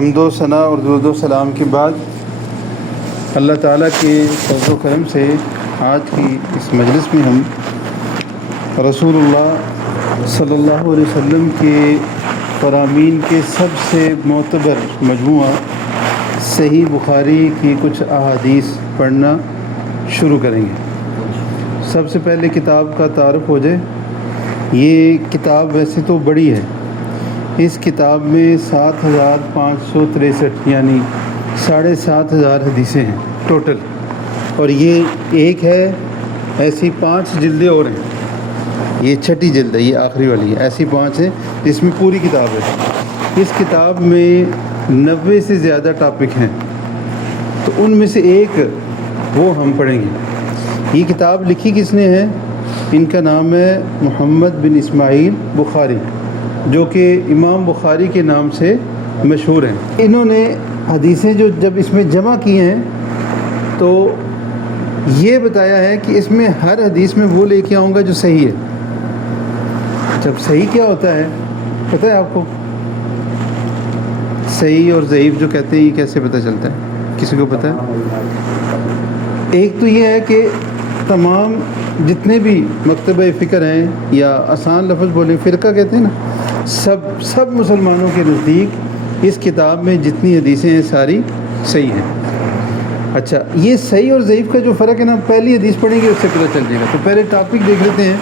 حمد و ثنا اور درود و سلام کے بعد اللہ تعالیٰ کے فضل و کرم سے آج کی اس مجلس میں ہم رسول اللہ صلی اللہ علیہ وسلم کے فرامین کے سب سے معتبر مجموعہ صحیح بخاری کی کچھ احادیث پڑھنا شروع کریں گے۔ سب سے پہلے کتاب کا تعارف ہو جائے۔ یہ کتاب ویسے تو بڑی ہے، اس کتاب میں 7563 یعنی 7500 حدیثیں ہیں ٹوٹل، اور یہ ایک ہے، ایسی 5 جلدیں اور ہیں، یہ چھٹی جلد ہے، یہ آخری والی ہے، ایسی 5 ہیں جس میں پوری کتاب ہے۔ اس کتاب میں 90 سے زیادہ ٹاپک ہیں، تو ان میں سے ایک وہ ہم پڑھیں گے۔ یہ کتاب لکھی کس نے ہے؟ ان کا نام ہے محمد بن اسماعیل بخاری، جو کہ امام بخاری کے نام سے مشہور ہیں۔ انہوں نے حدیثیں جو جب اس میں جمع کی ہیں تو یہ بتایا ہے کہ اس میں ہر حدیث میں وہ لے کے آؤں گا جو صحیح ہے۔ جب صحیح کیا ہوتا ہے پتہ ہے آپ کو؟ صحیح اور ضعیف جو کہتے ہیں، یہ کیسے پتہ چلتا ہے؟ کسی کو پتہ ہے؟ ایک تو یہ ہے کہ تمام جتنے بھی مکتبہ فکر ہیں، یا آسان لفظ بولیں فرقہ کہتے ہیں نا، سب مسلمانوں کے نزدیک اس کتاب میں جتنی حدیثیں ہیں ساری صحیح ہیں۔ اچھا، یہ صحیح اور ضعیف کا جو فرق ہے نا، پہلی حدیث پڑھیں گے اس سے پتہ چل جائے گا۔ تو پہلے ٹاپک دیکھ لیتے ہیں۔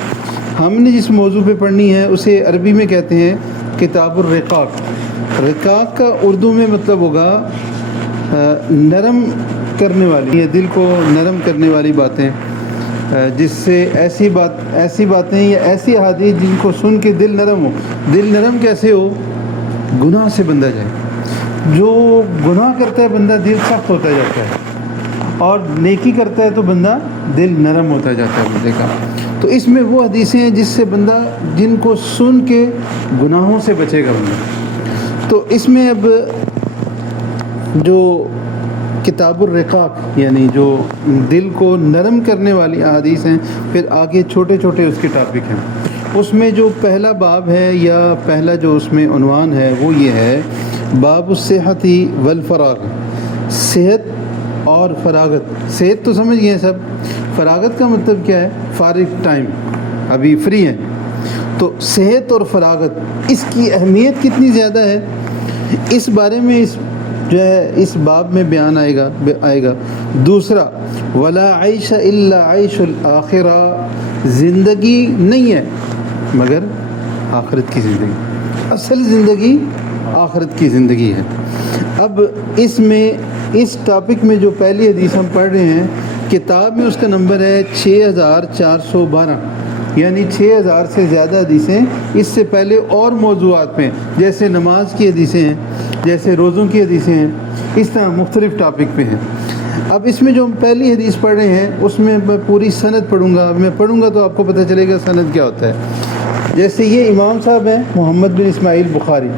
ہم نے جس موضوع پہ پڑھنی ہے اسے عربی میں کہتے ہیں کتاب الرقاق۔ رقاق کا اردو میں مطلب ہوگا نرم کرنے والی، یہ دل کو نرم کرنے والی باتیں، جس سے ایسی باتیں یا ایسی احادیث جن کو سن کے دل نرم ہو۔ دل نرم کیسے ہو؟ گناہ سے بندہ جائے۔ جو گناہ کرتا ہے بندہ دل سخت ہوتا جاتا ہے، اور نیکی کرتا ہے تو بندہ دل نرم ہوتا جاتا ہے بندے کا۔ تو اس میں وہ حدیثیں ہیں جس سے بندہ، جن کو سن کے گناہوں سے بچے گا بندہ۔ تو اس میں اب جو کتاب الرقاق یعنی جو دل کو نرم کرنے والی احادیث ہیں، پھر آگے چھوٹے چھوٹے اس کے ٹاپک ہیں۔ اس میں جو پہلا باب ہے یا پہلا جو اس میں عنوان ہے وہ یہ ہے باب الصحت والفراغ، صحت اور فراغت۔ صحت تو سمجھ گئے سب، فراغت کا مطلب کیا ہے؟ فارغ ٹائم، ابھی فری ہیں۔ تو صحت اور فراغت، اس کی اہمیت کتنی زیادہ ہے اس بارے میں جو ہے اس باب میں بیان آئے گا۔ دوسرا، ولا عیش الا عیش الاخرہ، زندگی نہیں ہے مگر آخرت کی زندگی، اصل زندگی آخرت کی زندگی ہے۔ اب اس میں اس ٹاپک میں جو پہلی حدیث ہم پڑھ رہے ہیں، کتاب میں اس کا نمبر ہے 6412، یعنی 6000 سے زیادہ حدیثیں اس سے پہلے اور موضوعات میں، جیسے نماز کی حدیثیں ہیں، جیسے روزوں کی حدیثیں ہیں، اس طرح مختلف ٹاپک پہ ہیں۔ اب اس میں جو ہم پہلی حدیث پڑھ رہے ہیں اس میں میں پوری سند پڑھوں گا، میں پڑھوں گا تو آپ کو پتہ چلے گا سند کیا ہوتا ہے۔ جیسے یہ امام صاحب ہیں محمد بن اسماعیل بخاری،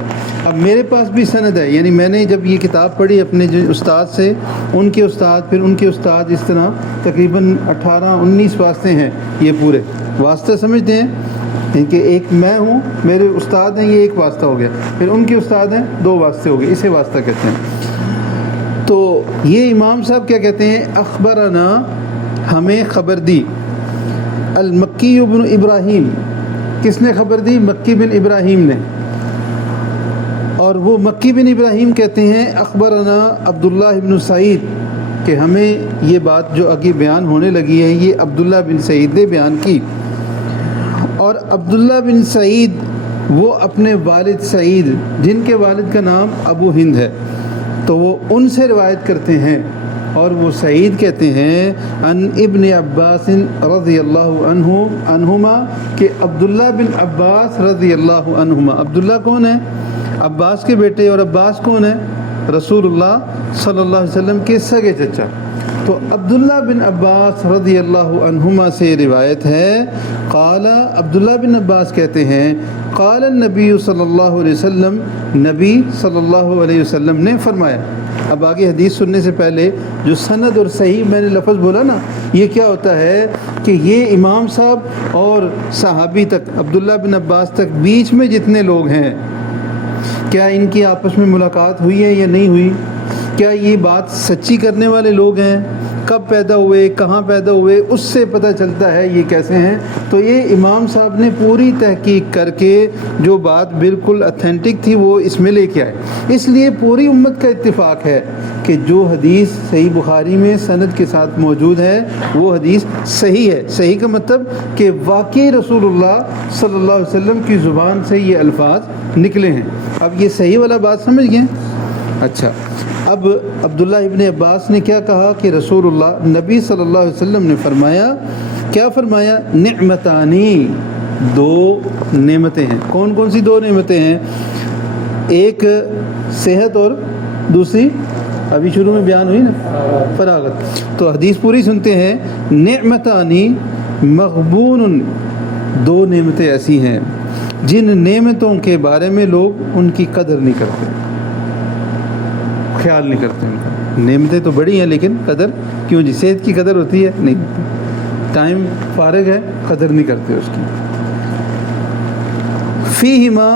اب میرے پاس بھی سند ہے، یعنی میں نے جب یہ کتاب پڑھی اپنے جو استاد سے، ان کے استاد، پھر ان کے استاد، اس طرح تقریباً 18-19 واسطے ہیں۔ یہ پورے واسطے سمجھتے ہیں کہ ایک میں ہوں، میرے استاد ہیں، یہ ایک واسطہ ہو گیا، پھر ان کے استاد ہیں، 2 واسطے ہو گئے، اسے واسطہ کہتے ہیں۔ تو یہ امام صاحب کیا کہتے ہیں؟ اخبرنا، ہمیں خبر دی، المکی بن ابراہیم۔ کس نے خبر دی؟ مکی بن ابراہیم نے۔ اور وہ مکی بن ابراہیم کہتے ہیں اخبرنا عبداللہ بن سعید، کہ ہمیں یہ بات جو آگے بیان ہونے لگی ہے یہ عبداللہ بن سعید نے بیان کی۔ اور عبداللہ بن سعید وہ اپنے والد سعید، جن کے والد کا نام ابو ہند ہے، تو وہ ان سے روایت کرتے ہیں، اور وہ سعید کہتے ہیں ان ابن عباس رضی اللہ عنہما، کہ عبداللہ بن عباس رضی اللہ عنہما۔ عبداللہ کون ہے؟ عباس کے بیٹے، اور عباس کون ہے؟ رسول اللہ صلی اللہ علیہ وسلم کے سگے چچا۔ تو عبداللہ بن عباس رضی اللہ عنہما سے روایت ہے، قال، عبداللہ بن عباس کہتے ہیں قال النبی صلی اللہ علیہ وسلم، نبی صلی اللہ علیہ وسلم نے فرمایا۔ اب آگے حدیث سننے سے پہلے جو سند اور صحیح میں نے لفظ بولا نا، یہ کیا ہوتا ہے کہ یہ امام صاحب اور صحابی تک، عبداللہ بن عباس تک، بیچ میں جتنے لوگ ہیں کیا ان کی آپس میں ملاقات ہوئی ہے یا نہیں ہوئی؟ کیا یہ بات سچی کرنے والے لوگ ہیں؟ کب پیدا ہوئے، کہاں پیدا ہوئے، اس سے پتہ چلتا ہے یہ کیسے ہیں۔ تو یہ امام صاحب نے پوری تحقیق کر کے جو بات بالکل اتھینٹک تھی وہ اس میں لے کے آئے۔ اس لیے پوری امت کا اتفاق ہے کہ جو حدیث صحیح بخاری میں سند کے ساتھ موجود ہے وہ حدیث صحیح ہے۔ صحیح کا مطلب کہ واقعی رسول اللہ صلی اللہ علیہ وسلم کی زبان سے یہ الفاظ نکلے ہیں۔ اب یہ صحیح والا بات سمجھ گئے؟ اچھا، اب عبداللہ ابن عباس نے کیا کہا کہ رسول اللہ نبی صلی اللہ علیہ وسلم نے فرمایا، کیا فرمایا؟ نعمتانی، دو نعمتیں ہیں۔ کون کون سی دو نعمتیں ہیں؟ ایک صحت اور دوسری ابھی شروع میں بیان ہوئی نا، فراغت۔ تو حدیث پوری سنتے ہیں، نعمتانی مغبون، دو نعمتیں ایسی ہیں جن نعمتوں کے بارے میں لوگ ان کی قدر نہیں کرتے، خیال نہیں کرتے ان کا۔ نعمتیں تو بڑی ہیں لیکن قدر کیوں جی؟ صحت کی قدر ہوتی ہے؟ نہیں ہوتی۔ ٹائم فارغ ہے، قدر نہیں کرتے اس کی۔ فیہما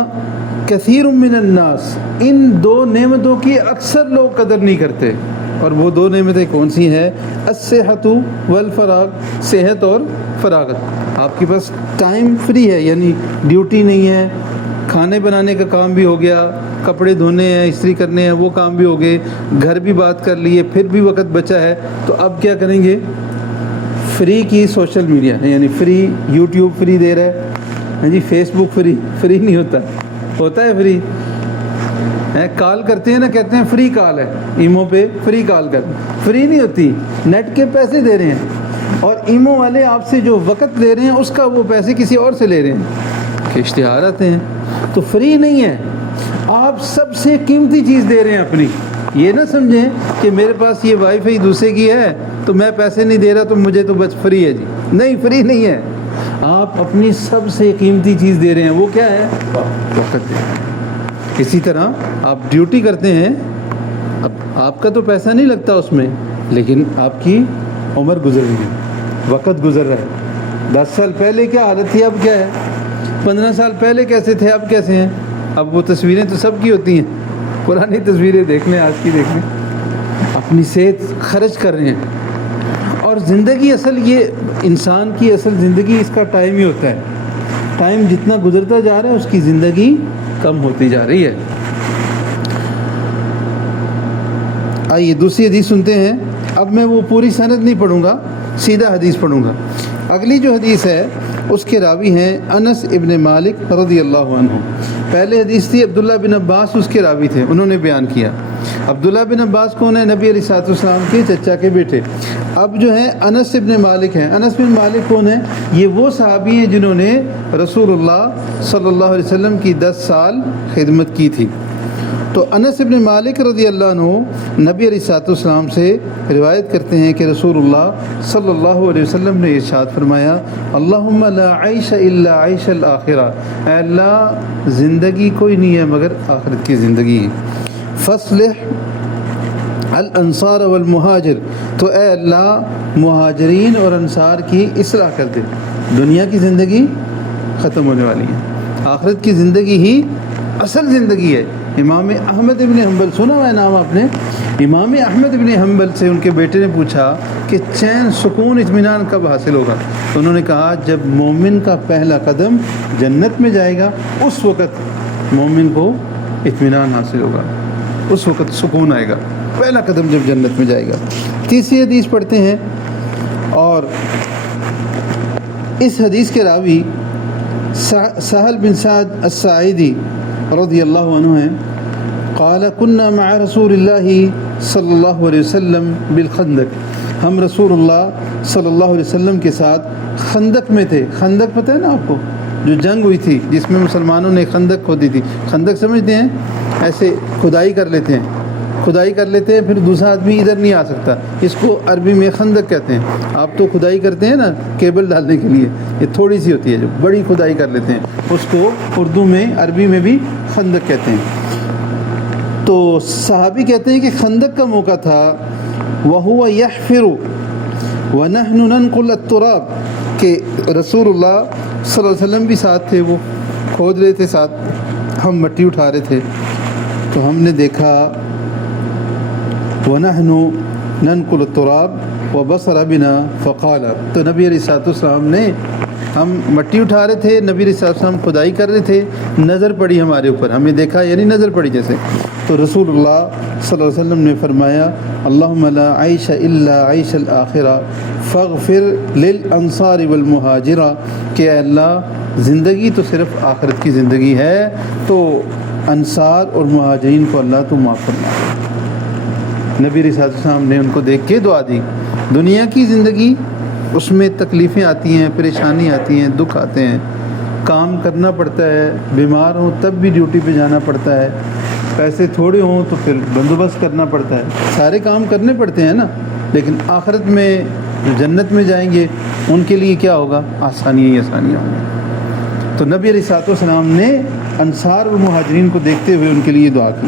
کثیر من الناس، ان دو نعمتوں کی اکثر لوگ قدر نہیں کرتے۔ اور وہ دو نعمتیں کون سی ہیں؟ الصحت والفراغ، صحت اور فراغت۔ آپ کے پاس ٹائم فری ہے، یعنی ڈیوٹی نہیں ہے، کھانے بنانے کا کام بھی ہو گیا، کپڑے دھونے ہیں، استری کرنے ہیں، وہ کام بھی ہو گئے، گھر بھی بات کر لیے، پھر بھی وقت بچا ہے، تو اب کیا کریں گے؟ فری کی سوشل میڈیا، یعنی فری یوٹیوب فری دے رہا ہے جی، فیس بک فری نہیں ہوتا، ہوتا ہے فری ہے، کال کرتے ہیں نا، کہتے ہیں فری کال ہے، ایمو پہ فری کال کر، فری نہیں ہوتی، نیٹ کے پیسے دے رہے ہیں، اور ایمو والے آپ سے جو وقت لے رہے ہیں اس کا وہ پیسے کسی اور سے لے رہے ہیں کہ اشتہار آتے ہیں، تو فری نہیں ہے۔ آپ سب سے قیمتی چیز دے رہے ہیں اپنی، یہ نہ سمجھیں کہ میرے پاس یہ وائی فائی دوسرے کی ہے تو میں پیسے نہیں دے رہا تو مجھے تو بس فری ہے جی، نہیں، فری نہیں ہے۔ آپ اپنی سب سے قیمتی چیز دے رہے ہیں، وہ کیا ہے؟ وقت دے رہے ہیں۔ اسی طرح آپ ڈیوٹی کرتے ہیں، اب آپ کا تو پیسہ نہیں لگتا اس میں، لیکن آپ کی عمر گزر رہی ہے، وقت گزر رہا ہے۔ 10 سال پہلے کیا حالت تھی، اب کیا ہے؟ 15 سال پہلے کیسے تھے، اب کیسے ہیں؟ اب وہ تصویریں تو سب کی ہوتی ہیں، پرانی تصویریں دیکھ لیں، آج کی دیکھ لیں۔ اپنی صحت خرچ کر رہے ہیں، اور زندگی اصل یہ انسان کی اصل زندگی اس کا ٹائم ہی ہوتا ہے۔ ٹائم جتنا گزرتا جا رہا ہے اس کی زندگی کم ہوتی جا رہی ہے۔ آئیے دوسری حدیث سنتے ہیں۔ اب میں وہ پوری سند نہیں پڑھوں گا، سیدھا حدیث پڑھوں گا۔ اگلی جو حدیث ہے اس کے راوی ہیں انس ابن مالک رضی اللہ عنہ۔ پہلے حدیث تھی عبداللہ بن عباس، اس کے راوی تھے، انہوں نے بیان کیا۔ عبداللہ بن عباس کون ہے؟ نبی علیہ الصلوۃ والسلام کے چچا کے بیٹے۔ اب جو ہے انس ابن مالک ہیں۔ انس بن مالک کون ہیں؟ یہ وہ صحابی ہیں جنہوں نے رسول اللہ صلی اللہ علیہ وسلم کی 10 سال خدمت کی تھی۔ تو انس ابن مالک رضی اللہ عنہ نبی علیہ الصلوۃ والسلام سے روایت کرتے ہیں کہ رسول اللہ صلی اللہ علیہ وسلم نے ارشاد فرمایا، اللہم لا عیش الا عیش الآخرہ، اے اللہ زندگی کوئی نہیں ہے مگر آخرت کی زندگی۔ فاصلح الانصار والمہاجر، تو اے اللہ مہاجرین اور انصار کی اصلاح کر دے۔ دنیا کی زندگی ختم ہونے والی ہے، آخرت کی زندگی ہی اصل زندگی ہے۔ امام احمد ابن حنبل، سنا ہوا ہے نام آپ نے؟ امام احمد ابن حنبل سے ان کے بیٹے نے پوچھا کہ چین، سکون، اطمینان کب حاصل ہوگا؟ تو انہوں نے کہا جب مومن کا پہلا قدم جنت میں جائے گا اس وقت مومن کو اطمینان حاصل ہوگا، اس وقت سکون آئے گا، پہلا قدم جب جنت میں جائے گا۔ تیسری حدیث پڑھتے ہیں، اور اس حدیث کے راوی سہل بن سعد الساعدی رضی اللہ عنہ ہیں۔ قال كنا مع رسول اللہ صلی اللہ علیہ وسلم بالخندق، ہم رسول اللہ صلی اللہ علیہ وسلم کے ساتھ خندق میں تھے۔ خندق پتہ ہے نا آپ کو، جو جنگ ہوئی تھی جس میں مسلمانوں نے خندق کھودی تھی۔ خندق سمجھتے ہیں؟ ایسے کھدائی کر لیتے ہیں، کھدائی کر لیتے ہیں، پھر دوسرا آدمی ادھر نہیں آ سکتا، اس کو عربی میں خندق کہتے ہیں۔ آپ تو کھدائی کرتے ہیں نا کیبل ڈالنے کے لیے، یہ تھوڑی سی ہوتی ہے، جو بڑی کھدائی کر لیتے ہیں اس کو اردو میں، عربی میں بھی خندق کہتے ہیں۔ تو صحابی کہتے ہیں کہ خندق کا موقع تھا، وَهُوَ يَحْفِرُ وَنَحْنُ نَنْقُلُ التُّرَابَ، کہ رسول اللہ صلی اللہ علیہ وسلم بھی ساتھ تھے، وہ کھود رہے تھے، ساتھ ہم مٹی اٹھا رہے تھے۔ تو ہم نے دیکھا وَنَحْنُ نَنْقُلُ التُّرَابَ وَبَصَرَ بِنَا فَقَالَ، تو نبی علیہ السلام نے، ہم مٹی اٹھا رہے تھے، نبی علیہ السلام کھدائی کر رہے تھے، نظر پڑی ہمارے اوپر، ہمیں دیکھا یعنی نظر پڑی جیسے، تو رسول اللہ صلی اللہ علیہ وسلم نے فرمایا اللہم لا عیش الا عیش الآخرہ فاغفر للانصار والمہاجرہ، کہ اے اللہ زندگی تو صرف آخرت کی زندگی ہے، تو انصار اور مہاجرین کو اللہ تو معاف فرما۔ نبی علیہ السلام نے ان کو دیکھ کے دعا دی۔ دنیا کی زندگی اس میں تکلیفیں آتی ہیں، پریشانی آتی ہیں، دکھ آتے ہیں، کام کرنا پڑتا ہے، بیمار ہوں تب بھی ڈیوٹی پہ جانا پڑتا ہے، پیسے تھوڑے ہوں تو پھر بندوبست کرنا پڑتا ہے، سارے کام کرنے پڑتے ہیں نا، لیکن آخرت میں جو جنت میں جائیں گے ان کے لیے کیا ہوگا؟ آسانیاں ہی آسانیاں ہوں گی۔ تو نبی علیہ السلام نے انصار و مہاجرین کو دیکھتے ہوئے ان کے لیے دعا کی۔